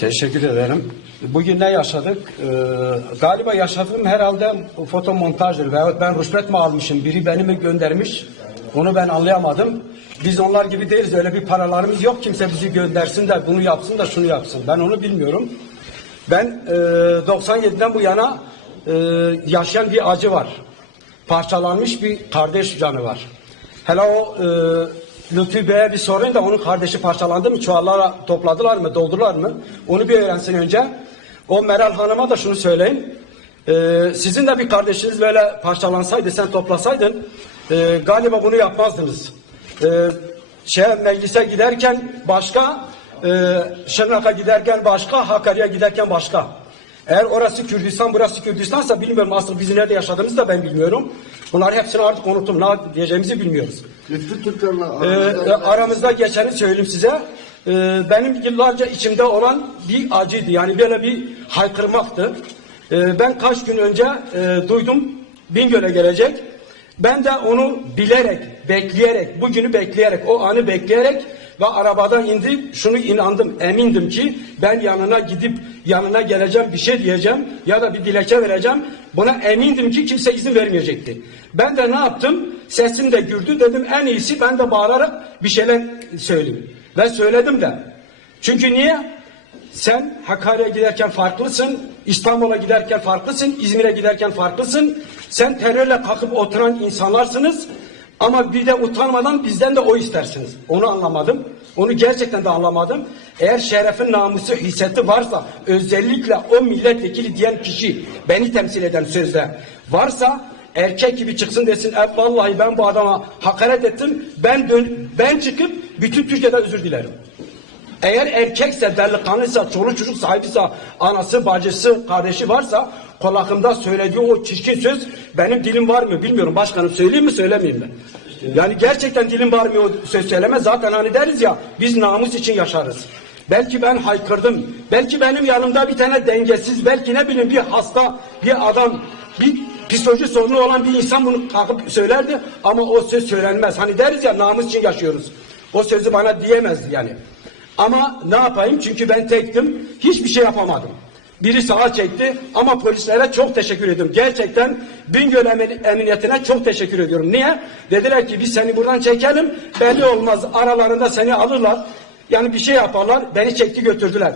Teşekkür ederim. Bugün ne yaşadık? Ee, galiba yaşadığım herhalde foto montajdır veyahut ben rüşvet mi almışım, biri beni mi göndermiş? Onu ben anlayamadım. Biz onlar gibi değiliz. Öyle bir paralarımız yok. Kimse bizi göndersin de bunu yapsın da şunu yapsın. Ben onu bilmiyorum. Ben e, 97'den bu yana e, yaşayan bir acı var. Parçalanmış bir kardeş canı var. Hele o e, Lütfü Bey'e bir sorun da onun kardeşi parçalandı mı? Çuvallara topladılar mı? Doldular mı? Onu bir öğrensin önce. O Meral Hanım'a da şunu söyleyin. E, sizin de bir kardeşiniz böyle parçalansaydı, sen toplasaydın e, galiba bunu yapmazdınız. E, şey, meclise giderken başka, e, Şırnak'a giderken başka, Hakkari'ye giderken başka. Eğer orası Kürdistan, burası Kürdistansa bilmiyorum. Asıl biz nerede yaşadığımızı da ben bilmiyorum. Bunları hepsini artık unuttum. Ne diyeceğimizi bilmiyoruz. Lütfü Türkler'le Ee, e, aramızda geçeni söyleyeyim size. Ee, benim yıllarca içimde olan bir acıydı. Yani böyle bir haykırmaktı. Ee, ben kaç gün önce e, duydum Bingöl'e gelecek. Ben de onu bilerek, bekleyerek, bugünü bekleyerek, o anı bekleyerek ve arabadan indi. Şunu inandım, emindim ki ben yanına gidip yanına geleceğim, bir şey diyeceğim ya da bir dilekçe vereceğim. Buna emindim ki kimse izin vermeyecekti. Ben de ne yaptım? Sesim de gürdü. Dedim en iyisi ben de bağırarak bir şeyler söyleyeyim. Ve söyledim de. Çünkü niye? Sen Hakkari'ye giderken farklısın, İstanbul'a giderken farklısın, İzmir'e giderken farklısın. Sen terörle kalkıp oturan insanlarsınız ama bir de utanmadan bizden de o istersiniz. Onu anlamadım. Onu gerçekten de anlamadım. Eğer şerefin namusu hisseti varsa özellikle o milletvekili diyen kişi beni temsil eden sözde varsa erkek gibi çıksın desin e, vallahi ben bu adama hakaret ettim ben dön ben çıkıp bütün Türkiye'den özür dilerim. Eğer erkekse, delikanlıysa, çoluk çocuk sahibiyse, anası, bacısı, kardeşi varsa kulakımda söylediği o çirkin söz benim dilim var mı bilmiyorum. Başkanım söyleyeyim mi söylemeyeyim mi? Yani gerçekten dilim var mı o söz söyleme. Zaten hani deriz ya biz namus için yaşarız. Belki ben haykırdım. Belki benim yanımda bir tane dengesiz, belki ne bileyim bir hasta, bir adam, bir psikoloji sorunu olan bir insan bunu kalkıp söylerdi ama o söz söylenmez. Hani deriz ya namus için yaşıyoruz. O sözü bana diyemezdi yani. Ama ne yapayım? Çünkü ben tektim. Hiçbir şey yapamadım. Biri sağa çekti ama polislere çok teşekkür ediyorum. Gerçekten Bingöl Emniyetine çok teşekkür ediyorum. Niye? Dediler ki biz seni buradan çekelim. Belli olmaz. Aralarında seni alırlar. Yani bir şey yaparlar. Beni çekti götürdüler.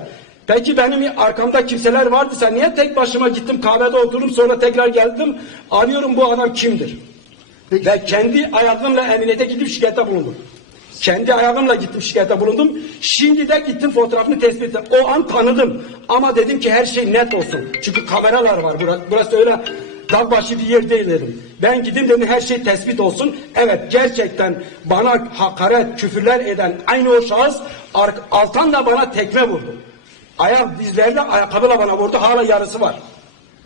Peki benim arkamda kimseler vardı. Sen niye tek başıma gittim kahvede oturdum sonra tekrar geldim. Arıyorum bu adam kimdir? Peki. Ve kendi ayaklarımla emniyete gidip şikayette bulundum. Kendi ayağımla gittim şikayete bulundum. Şimdi de gittim fotoğrafını tespit ettim. O an tanıdım. Ama dedim ki her şey net olsun. Çünkü kameralar var. Burası, burası öyle dağ başı bir yer değil dedim. Ben gideyim dedim her şey tespit olsun. Evet gerçekten bana hakaret, küfürler eden aynı o şahıs alttan da bana tekme vurdu. Ayak dizlerde ayakkabıyla bana vurdu. Hala yarısı var.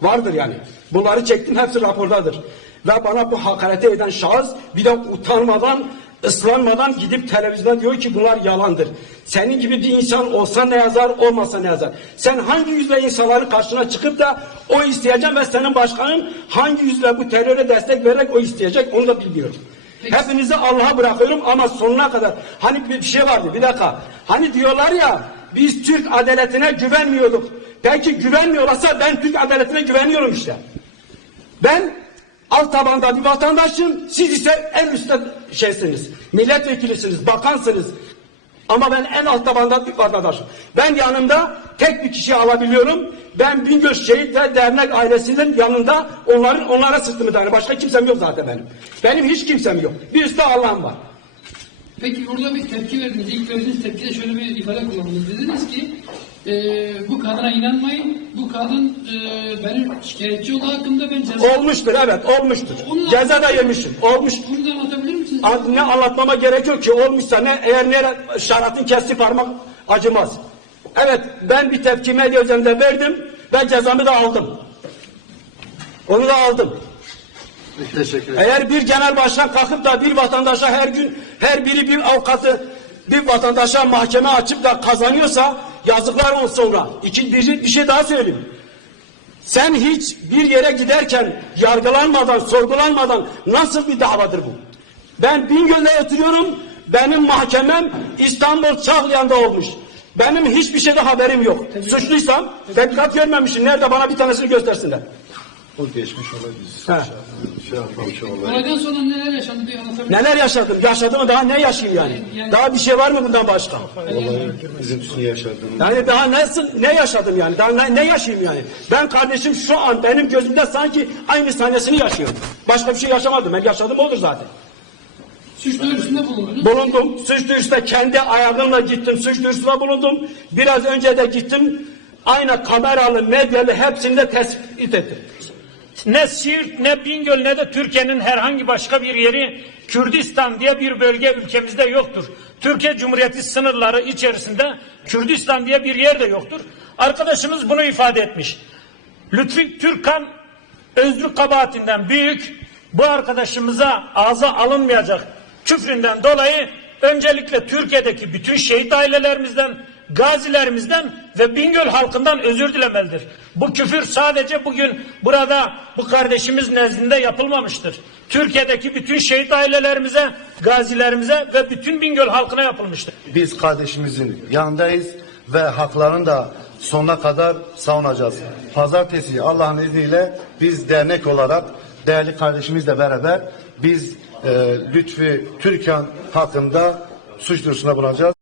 Vardır yani. Bunları çektim hepsi rapordadır. Ve bana bu hakarete eden şahıs bir de utanmadan, ıslanmadan gidip televizyonda diyor ki bunlar yalandır. Senin gibi bir insan olsa ne yazar, olmasa ne yazar. Sen hangi yüzle insanların karşına çıkıp da o isteyeceksin ve senin başkanın hangi yüzle bu teröre destek vererek o isteyecek onu da bilmiyorum. Hepinizi Allah'a bırakıyorum ama sonuna kadar. Hani bir şey vardı bir dakika. Hani diyorlar ya biz Türk adaletine güvenmiyorduk. Belki güvenmiyorlarsa ben Türk adaletine güveniyorum işte. Ben alt tabanda bir vatandaşım. Siz ise en üstte şeysiniz. Milletvekilisiniz, bakansınız. Ama ben en alt tabanda bir vatandaşım. Ben yanımda tek bir kişi alabiliyorum. Ben Bingöl Şehit ve Dernek ailesinin yanında onların onlara sırtımı dayanıyorum. Başka kimsem yok zaten benim. Benim hiç kimsem yok. Bir üstte Allah'ım var. Peki burada bir tepki verdiniz. İlk verdiğiniz tepkide şöyle bir ifade kullandınız. Dediniz ki e, bu kadına inanmayın. Bu kadın e, benim şikayetçi olduğu hakkında ben ceza... Olmuştur evet olmuştur. Onu- Ceza da yemişim. Olmuş. Bunu da anlatabilir misiniz? Az- Ne anlatmama gerek yok ki olmuşsa ne eğer ne şaratın kesti parmak acımaz. Evet ben bir tepki medya üzerinde verdim ve cezamı da aldım. Onu da aldım. Teşekkür ederim. Eğer bir genel başkan kalkıp da bir vatandaşa her gün her biri bir avukatı bir vatandaşa mahkeme açıp da kazanıyorsa yazıklar olsun ona. İki, bir, bir şey daha söyleyeyim. Sen hiç bir yere giderken yargılanmadan, sorgulanmadan nasıl bir davadır bu? Ben Bingöl'de oturuyorum. Benim mahkemem İstanbul Çağlayan'da olmuş. Benim hiçbir şeyde haberim yok. Suçluysam tebligat görmemişim. Nerede bana bir tanesini göstersinler. O geçmiş olabilir. He. Şey yapmamış olabilir. Olaydan sonra neler yaşandı bir anlatabilir misiniz? Neler yaşadım? Yaşadığımı daha ne yaşayayım yani? Daha bir şey var mı bundan başka? Olayın üzüntüsünü yaşadım. Yani daha nasıl ne yaşadım yani? Daha ne, ne yaşayayım yani? Ben kardeşim şu an benim gözümde sanki aynı sahnesini yaşıyorum. Başka bir şey yaşamadım. Ben yaşadım olur zaten. Suç duyurusunda bulundunuz. Bulundum. Suç duyurusunda kendi ayağımla gittim. Suç duyurusuna bulundum. Biraz önce de gittim. Aynı kameralı, medyalı hepsini de tespit ettim. Ne Siirt, ne Bingöl, ne de Türkiye'nin herhangi başka bir yeri Kürdistan diye bir bölge ülkemizde yoktur. Türkiye Cumhuriyeti sınırları içerisinde Kürdistan diye bir yer de yoktur. Arkadaşımız bunu ifade etmiş. Lütfi Türkan özlü kabahatinden büyük bu arkadaşımıza ağza alınmayacak küfründen dolayı öncelikle Türkiye'deki bütün şehit ailelerimizden, gazilerimizden ve Bingöl halkından özür dilemelidir. Bu küfür sadece bugün burada bu kardeşimiz nezdinde yapılmamıştır. Türkiye'deki bütün şehit ailelerimize, gazilerimize ve bütün Bingöl halkına yapılmıştır. Biz kardeşimizin yanındayız ve haklarını da sonuna kadar savunacağız. Pazartesi Allah'ın izniyle biz dernek olarak değerli kardeşimizle beraber biz e, Lütfi Türkan hakkında suç duyurusunda bulunacağız.